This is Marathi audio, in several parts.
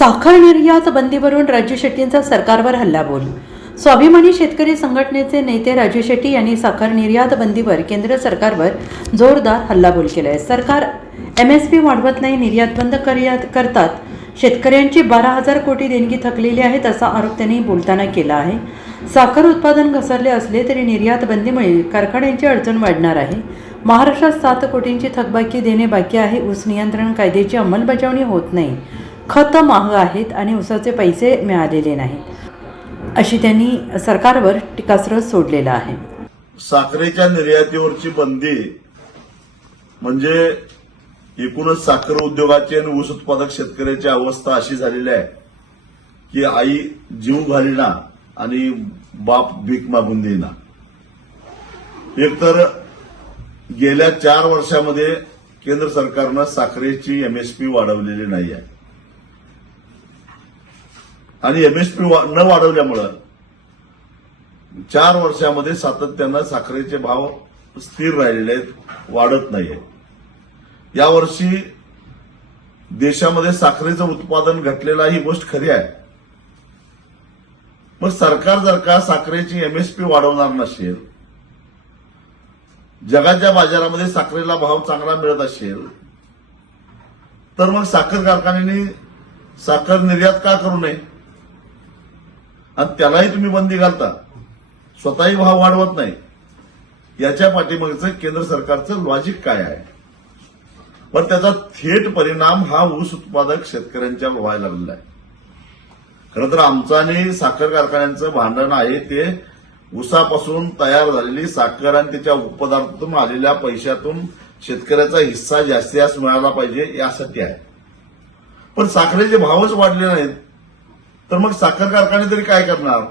साखर निर्यात बंदीवरून राजू शेट्टींचा सरकारवर हल्लाबोल. स्वाभिमानी शेतकरी संघटनेचे नेते राजू शेट्टी यांनी साखर निर्यात बंदीवर केंद्र सरकारवर जोरदार हल्लाबोल केलाय. सरकार MSP वाढवत नाही, निर्यात बंद करतात, शेतकऱ्यांची 12,000 कोटी देणगी थकलेली आहेत असा आरोप त्यांनी बोलताना केला आहे. साखर उत्पादन घसरले असले तरी निर्यात बंदीमुळे कारखान्यांची अडचण वाढणार आहे. महाराष्ट्रात 7 कोटींची थकबाकी देणे बाकी आहे. ऊस नियंत्रण कायद्याची अंमलबजावणी होत नाही, खतं महाग आहेत आणि ऊसाचे पैसे मिळालेले नाहीत अशी त्यांनी सरकारवर टीकास्त्र सोडलेला आहे. साखरेच्या निर्यातीवरची बंदी म्हणजे एकूणच साखर उद्योगाची आणि ऊस उत्पादक शेतकऱ्याची अवस्था अशी झालेली आहे की आई जीव घालीना आणि बाप भीक मागून देईना. एकतर गेल्या 4 वर्षामध्ये केंद्र सरकारनं साखरेची MSP वाढवलेली नाही आहे आणि MSP न वाढवल्यामुळं 4 वर्षामध्ये सातत्यानं साखरेचे भाव स्थिर राहिलेले आहेत, वाढत नाहीये. यावर्षी देशामध्ये साखरेचं उत्पादन घटलेलं ही गोष्ट खरी आहे. मग सरकार जर का साखरेची MSP वाढवणार नसेल, जगाच्या बाजारामध्ये साखरेला भाव चांगला मिळत असेल, तर मग साखर कारखान्यांनी साखर निर्यात का करू नये आणि त्यालाही तुम्ही बंदी घालता, स्वतःही भाव वाढवत नाही. याच्या पाठीमागचं केंद्र सरकारचं लॉजिक काय आहे? पण त्याचा थेट परिणाम हा ऊस उत्पादक शेतकऱ्यांच्या व्हायला लागलेला आहे. खरं तर आमचं आणि साखर कारखान्यांचं भांडण आहे ते ऊसापासून तयार झालेली साखर आणि त्याच्या उपपदार्थातून आलेल्या पैशातून शेतकऱ्याचा हिस्सा जास्तीत मिळाला पाहिजे यासाठी आहे. पण साखरेचे भावच वाढले नाहीत तर मग साखर कारखाने तरी काय करणार?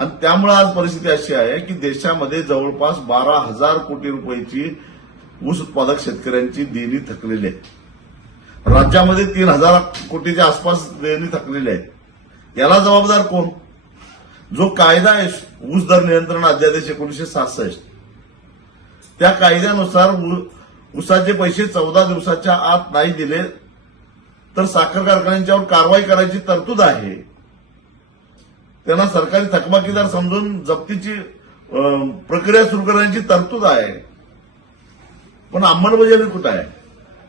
आणि त्यामुळे आज परिस्थिती अशी आहे की देशामध्ये जवळपास 12,000 कोटी रुपयाची ऊस उत्पादक शेतकऱ्यांची देणी थकलेली आहे. राज्यामध्ये 3,000 कोटीच्या आसपास देणी थकलेली आहे. याला जबाबदार कोण? जो कायदा आहे ऊस दर नियंत्रण अध्यादेश 1966, त्या कायद्यानुसार ऊसाचे पैसे 14 दिवसाच्या आत नाही दिले तर साखर कारखान्यांच्यावर कारवाई करायची तरतूद आहे. त्यांना सरकारी थकबाकीदार समजून जप्तीची प्रक्रिया सुरू करण्याची तरतूद आहे. पण अंमलबजावणी कुठं आहे?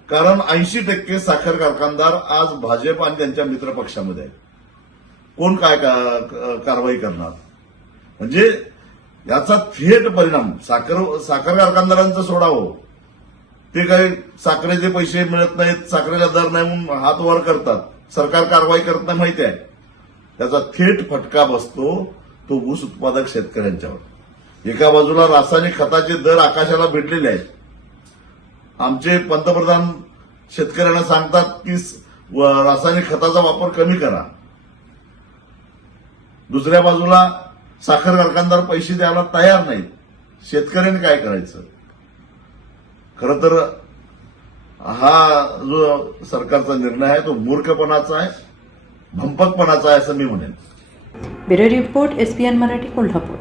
कारण 80% साखर कारखानदार आज भाजप आणि त्यांच्या मित्र पक्षामध्ये आहे. कोण काय कारवाई करणार? म्हणजे याचा थेट परिणाम साखर कारखानदारांचं सोडावं, ते काही साखरेचे पैसे मिळत नाहीत, साखरेला दर नाही म्हणून हात वर करतात, सरकार कारवाई करत नाही माहिती आहे. त्याचा थेट फटका बसतो तो ऊस उत्पादक शेतकऱ्यांच्यावर. एका बाजूला रासायनिक खताचे दर आकाशाला भिडलेले आहेत. आमचे पंतप्रधान शेतकऱ्यांना सांगतात की रासायनिक खताचा वापर कमी करा. दुसऱ्या बाजूला साखर कारखानदार पैसे द्यायला तयार नाहीत. शेतकऱ्यांनी काय करायचं? खरं तर हा जो सरकारचा निर्णय आहे तो मूर्खपणाचा आहे, भंपकपणाचा आहे असं मी म्हणेन. Bureau report SPN Marathi, Kolhapur.